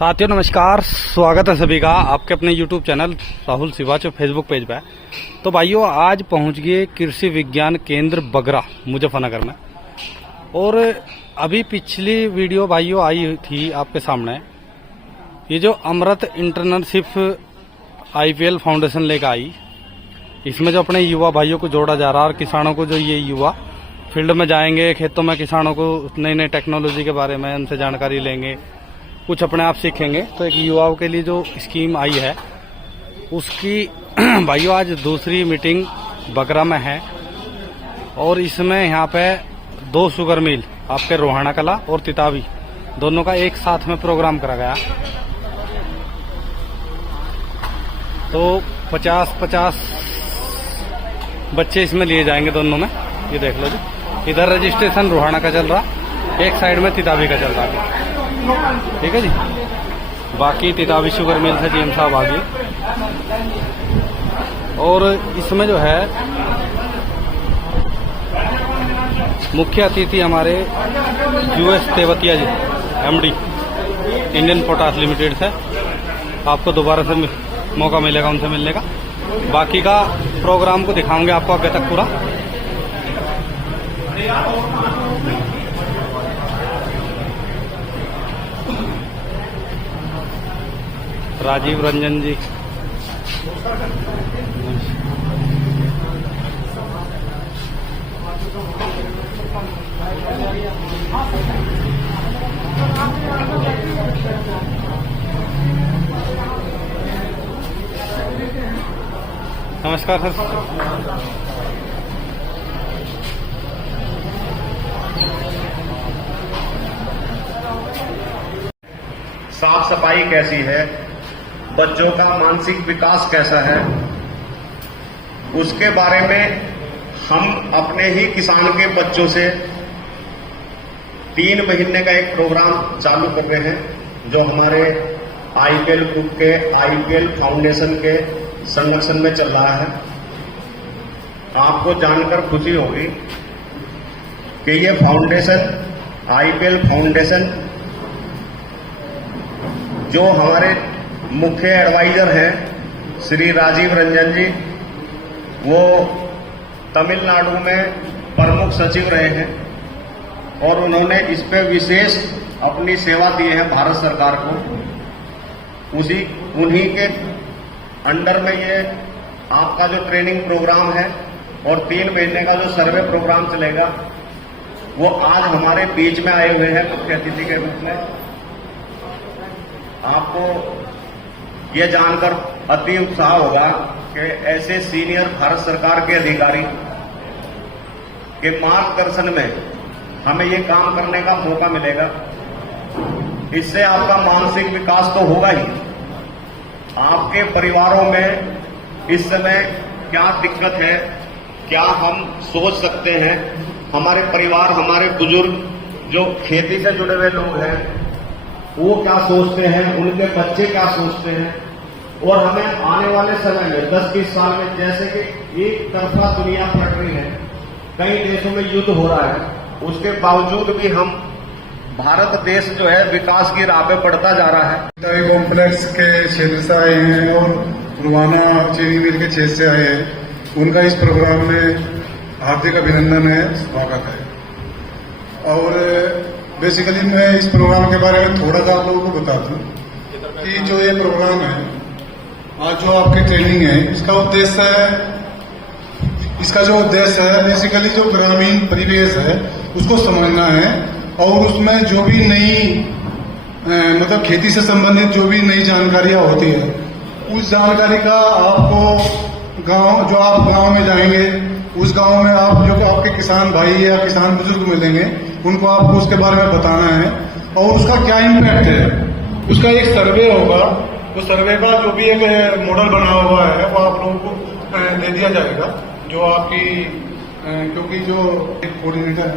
साथियों नमस्कार, स्वागत है सभी का आपके अपने YouTube चैनल राहुल शिवाचो फेसबुक पेज पे। तो भाइयों आज पहुंच गए कृषि विज्ञान केंद्र बगरा मुजफ्फरनगर में। और अभी पिछली वीडियो भाइयों आई थी आपके सामने, ये जो अमृत इंटर्नशिप IPL फाउंडेशन लेकर आई, इसमें जो अपने युवा भाइयों को जोड़ा जा रहा है और किसानों को जो ये युवा फील्ड में जाएंगे, खेतों में किसानों को नई नई टेक्नोलॉजी के बारे में उनसे जानकारी लेंगे, कुछ अपने आप सीखेंगे। तो एक युवाओं के लिए जो स्कीम आई है उसकी भाइयों आज दूसरी मीटिंग बगरा में है। और इसमें यहाँ पे 2 शुगर मिल आपके रोहाना कला और तितावी दोनों का एक साथ में प्रोग्राम करा गया। तो 50-50 बच्चे इसमें लिए जाएंगे दोनों में। ये देख लो जी, इधर रजिस्ट्रेशन रोहाना का चल रहा, एक साइड में तितावी का चल रहा है। ठीक है जी। बाकी तितावी शुगर मिल से GM साहब आ गए। और इसमें जो है मुख्य अतिथि हमारे US तेवतिया जी, MD इंडियन पोटास लिमिटेड से। आपको दोबारा से मौका मिलेगा उनसे मिलने का। बाकी का प्रोग्राम को दिखाऊंगे आपको आगे तक पूरा। राजीव रंजन जी, नमस्कार सर। साफ सफाई कैसी है, बच्चों का मानसिक विकास कैसा है, उसके बारे में हम अपने ही किसान के बच्चों से 3 महीने का एक प्रोग्राम चालू कर रहे हैं, जो हमारे IPL ग्रुप के IPL फाउंडेशन के संरक्षण में चल रहा है। आपको जानकर खुशी होगी कि ये फाउंडेशन IPL फाउंडेशन, जो हमारे मुख्य एडवाइजर हैं श्री राजीव रंजन जी, वो तमिलनाडु में प्रमुख सचिव रहे हैं और उन्होंने इस पे विशेष अपनी सेवा दी है भारत सरकार को। उन्हीं के अंडर में ये आपका जो ट्रेनिंग प्रोग्राम है और 3 महीने का जो सर्वे प्रोग्राम चलेगा, वो आज हमारे बीच में आए हुए हैं मुख्य अतिथि के रूप में। आपको ये जानकर अति उत्साह होगा कि ऐसे सीनियर भारत सरकार के अधिकारी के मार्गदर्शन में हमें ये काम करने का मौका मिलेगा। इससे आपका मानसिक विकास तो होगा ही, आपके परिवारों में इस समय क्या दिक्कत है, क्या हम सोच सकते हैं, हमारे परिवार, हमारे बुजुर्ग जो खेती से जुड़े हुए लोग हैं वो क्या सोचते हैं, उनके बच्चे क्या सोचते हैं। और हमें आने वाले समय में 10-20 साल में, जैसे कि एक तरफा दुनिया पलट रही है, कई देशों में युद्ध हो रहा है, उसके बावजूद भी हम भारत देश जो है विकास की राह पे बढ़ता जा रहा है। कॉम्प्लेक्स के क्षेत्र से आए हैं और रुवाना चीनी मिल के क्षेत्र से आए हैं। उनका इस प्रोग्राम में हार्दिक अभिनंदन है, स्वागत है। और बेसिकली मैं इस प्रोग्राम के बारे में थोड़ा सा आप लोगों को बता दूं कि जो ये प्रोग्राम है, आज जो आपकी ट्रेनिंग है, इसका जो उद्देश्य है बेसिकली जो ग्रामीण परिवेश है उसको समझना है। और उसमें जो भी नई मतलब खेती से संबंधित जो भी नई जानकारियां होती है, उस जानकारी का आपको जो आप गांव में जाएंगे, उस गांव में आप जो आपके किसान भाई या किसान बुजुर्ग मिलेंगे, उनको आपको उसके बारे में बताना है। और उसका क्या इम्पैक्ट है, उसका एक सर्वे होगा। तो सर्वे का जो भी एक मॉडल बना हुआ है वो आप लोगों को दे दिया जाएगा, जो आपकी क्योंकि जो एक कोऑर्डिनेटर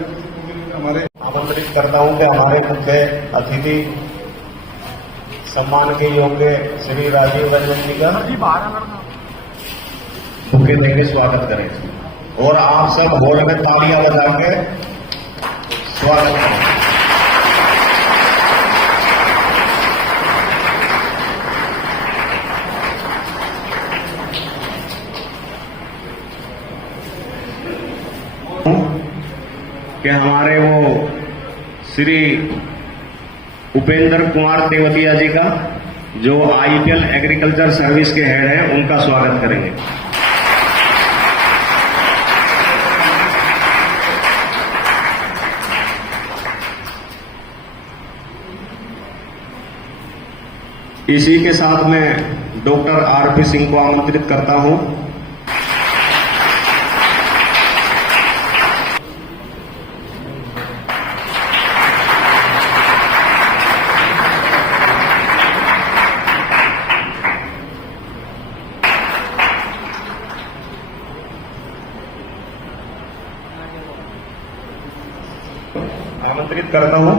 हमारे आमंत्रित करता हूं कि हमारे मुख्य अतिथि सम्मान के योग्य श्री राजीव रंजन जी का मुख्य देंगे, स्वागत करें। और आप सब हॉल में तालियां बजा के स्वागत करें। कि हमारे वो श्री उपेंद्र कुमार तेवतिया जी का, जो आईपीएल एग्रीकल्चर सर्विस के हेड हैं, उनका स्वागत करेंगे। इसी के साथ में डॉक्टर आरपी सिंह को आमंत्रित करता हूं। आमंत्रित करता हूं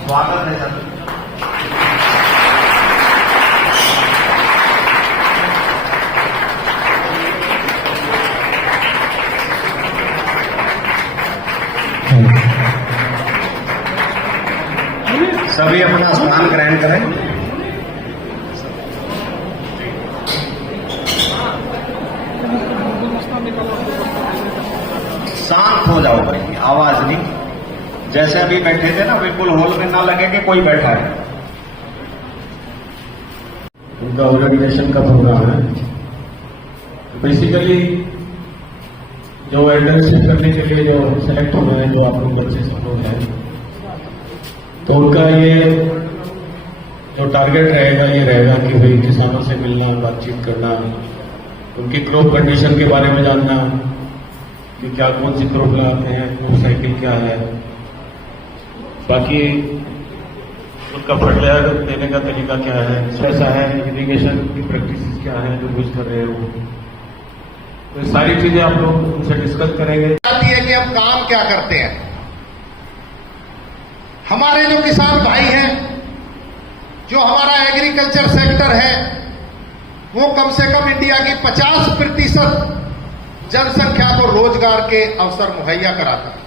स्वागत है सर। सभी अपना स्थान ग्रहण करें। शांत हो जाओ भाई, आवाज नहीं। जैसे अभी बैठे थे ना, बिल्कुल हॉल में ना लगे कि कोई बैठा है। उनका ओरिएंटेशन का प्रोग्राम है। बेसिकली जो इंटर्नशिप करने के लिए जो सेलेक्ट हो रहे हैं, जो आप लोग बच्चे सब लोग हैं, तो उनका ये जो टारगेट रहेगा ये रहेगा कि भाई किसानों से मिलना, बातचीत करना, उनकी क्रॉप कंडीशन के बारे में जानना कि क्या कौन सी क्रॉप लगाते हैं, क्रॉप साइकिल क्या है, बाकी उनका फर्टिलाइजर देने का तरीका क्या है, कैसा है, इरिगेशन की प्रैक्टिस क्या है जो यूज कर रहे हो, तो ये सारी चीजें आप लोग उनसे डिस्कस करेंगे। आती है कि हम काम क्या करते हैं। हमारे जो किसान भाई हैं, जो हमारा एग्रीकल्चर सेक्टर है, वो कम से कम इंडिया की 50% जनसंख्या को रोजगार के अवसर मुहैया कराता है।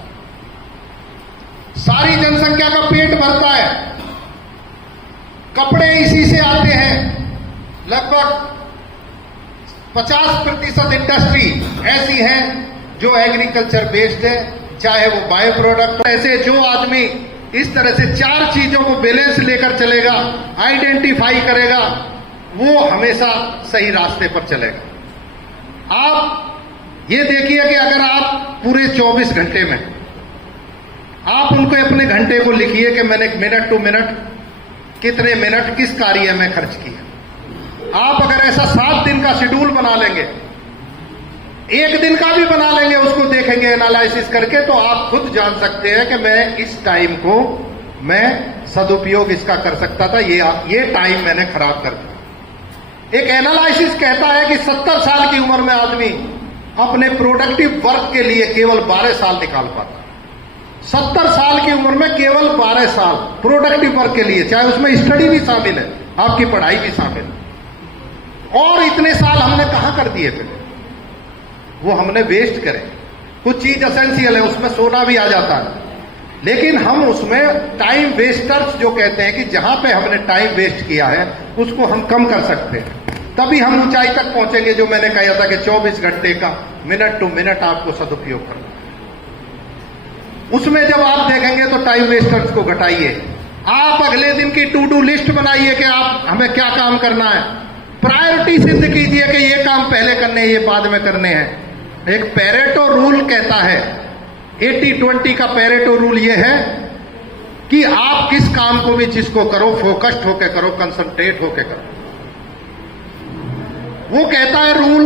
सारी जनसंख्या का पेट भरता है। कपड़े इसी से आते हैं। लगभग 50% इंडस्ट्री ऐसी है जो एग्रीकल्चर बेस्ड है, चाहे वो बायो प्रोडक्ट। ऐसे जो आदमी इस तरह से 4 चीजों को बैलेंस लेकर चलेगा, आइडेंटिफाई करेगा, वो हमेशा सही रास्ते पर चलेगा। आप ये देखिए कि अगर आप पूरे 24 घंटे में आप उनको अपने घंटे को लिखिए कि मैंने मिनट टू मिनट कितने मिनट किस कार्य में खर्च किया। आप अगर ऐसा 7 दिन का शेड्यूल बना लेंगे, 1 दिन का भी बना लेंगे, उसको देखेंगे एनालिसिस करके, तो आप खुद जान सकते हैं कि मैं इस टाइम को मैं सदुपयोग इसका कर सकता था, ये टाइम मैंने खराब कर दिया। एक एनालिसिस कहता है कि 70 साल की उम्र में आदमी अपने प्रोडक्टिव वर्क के लिए केवल 12 साल निकाल पाता। 70 साल की उम्र में केवल 12 साल प्रोडक्टिव वर्क के लिए, चाहे उसमें स्टडी भी शामिल है, आपकी पढ़ाई भी शामिल है। और इतने साल हमने कहां कर दिए थे, वो हमने वेस्ट करे। कुछ चीज एसेंशियल है, उसमें सोना भी आ जाता है, लेकिन हम उसमें टाइम वेस्टर्स जो कहते हैं कि जहां पे हमने टाइम वेस्ट किया है उसको हम कम कर सकते हैं, तभी हम ऊंचाई तक पहुंचेंगे। जो मैंने कहा था कि 24 घंटे का मिनट टू मिनट आपको सदुपयोग करना, उसमें जब आप देखेंगे तो टाइम वेस्टर्स को घटाइए। आप अगले दिन की टू डू लिस्ट बनाइए कि आप हमें क्या काम करना है। प्रायोरिटी सिद्ध कीजिए कि ये काम पहले करने हैं, ये बाद में करने हैं। एक पेरेटो रूल कहता है, 80-20 का पेरेटो रूल ये है कि आप किस काम को भी जिसको करो, फोकस्ड होके करो, कंसंट्रेट होके करो। वो कहता है रूल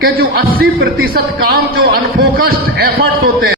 कि जो 80% काम जो अनफोकस्ड एफर्ट्स होते हैं,